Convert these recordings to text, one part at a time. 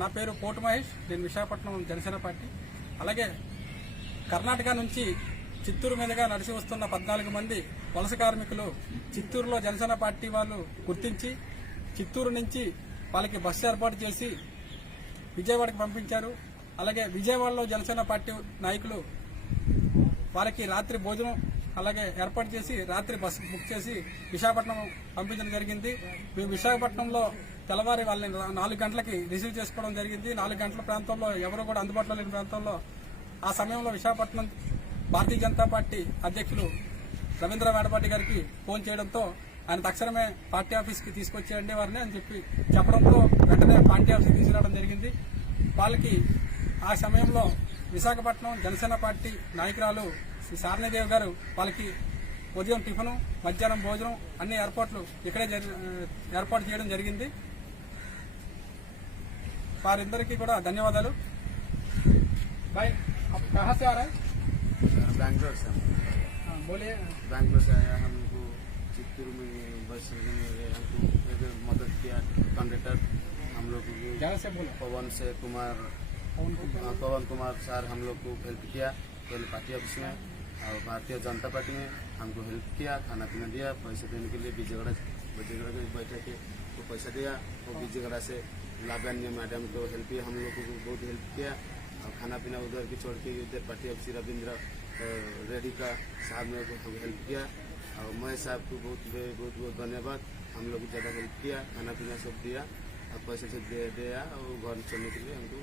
నా పేరు పోటు మహేష్ నేను విశాఖపట్నం జనసేన పార్టీ. అలాగే కర్ణాటక నుంచి చిత్తూరు మీదుగా నడిచి వస్తున్న పద్నాలుగు మంది వలస కార్మికులు చిత్తూరులో జనసేన పార్టీ వాళ్ళు గుర్తించి చిత్తూరు నుంచి వాళ్ళకి బస్సు ఏర్పాటు చేసి విజయవాడకి పంపించారు. అలాగే విజయవాడలో జనసేన పార్టీ నాయకులు వారికి రాత్రి భోజనం అలాగే ఏర్పాటు చేసి రాత్రి బస్సు బుక్ చేసి విశాఖపట్నం పంపించడం జరిగింది. మేము విశాఖపట్నంలో తెల్లవారి వాళ్ళని నాలుగు గంటలకి రిసీవ్ చేసుకోవడం జరిగింది. నాలుగు గంటల ప్రాంతంలో ఎవరు కూడా అందుబాటులో లేని ప్రాంతంలో ఆ సమయంలో విశాఖపట్నం భారతీయ జనతా పార్టీ అధ్యక్షులు రవీంద్ర వేడపాటి గారికి ఫోన్ చేయడంతో ఆయన తక్షణమే పార్టీ ఆఫీస్కి తీసుకొచ్చేయండి వారిని అని చెప్పి చెప్పడంతో వెంటనే పార్టీ ఆఫీస్కి తీసుకురావడం జరిగింది. వాళ్ళకి ఆ సమయంలో విశాఖపట్నం జనసేన పార్టీ నాయకురాలు శ్రీ సారణిదేవి గారు వాళ్ళకి ఉదయం టిఫిను మధ్యాహ్నం భోజనం అన్ని ఏర్పాట్లు ఇక్కడే జరి- ఏర్పాటు చేయడం జరిగింది. వారిద్దరికీ కూడా ధన్యవాదాలు బాయ్ आप कहाँ से आ रहे हैं बैंगलोर से हम हाँ, बोलिए बैंगलोर से आया हमको चित्तूर में बस में हमको एक मदद किया कंडक्टर हम लोग को जगह से बोलो पवन से कुमार कौन कौन हाँ, पवन कुमार सर हम लोग को हेल्प किया पहले पार्टी ऑफिस में और भारतीय जनता पार्टी में हमको हेल्प किया खाना पीना दिया पैसे देने के लिए विजयगढ़ विजयगढ़ में बैठे के तो पैसा दिया और विजयगढ़ से लाभान्य मैडम को हेल्प किया हम लोग को बहुत हेल्प किया। और खाना पीना उधर की छोड़ के इधर पार्टी ऑफ़िस रविंद्र रेड्डी का साहब ने हेल्प किया। और मैं साहब को बहुत बहुत बहुत धन्यवाद। हम लोग ज़्यादा हेल्प किया, खाना पीना सब दिया और पैसे से दे, दिया और घर चलने के लिए हमको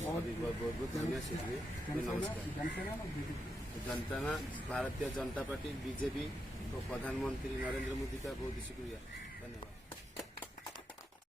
बहुत बहुत धन्यवाद इसलिए नमस्कार। जनसेना ना बीजेपी जनता भारतीय जनता पार्टी, बीजेपी और प्रधानमंत्री नरेंद्र मोदी का बहुत शुक्रिया। धन्यवाद।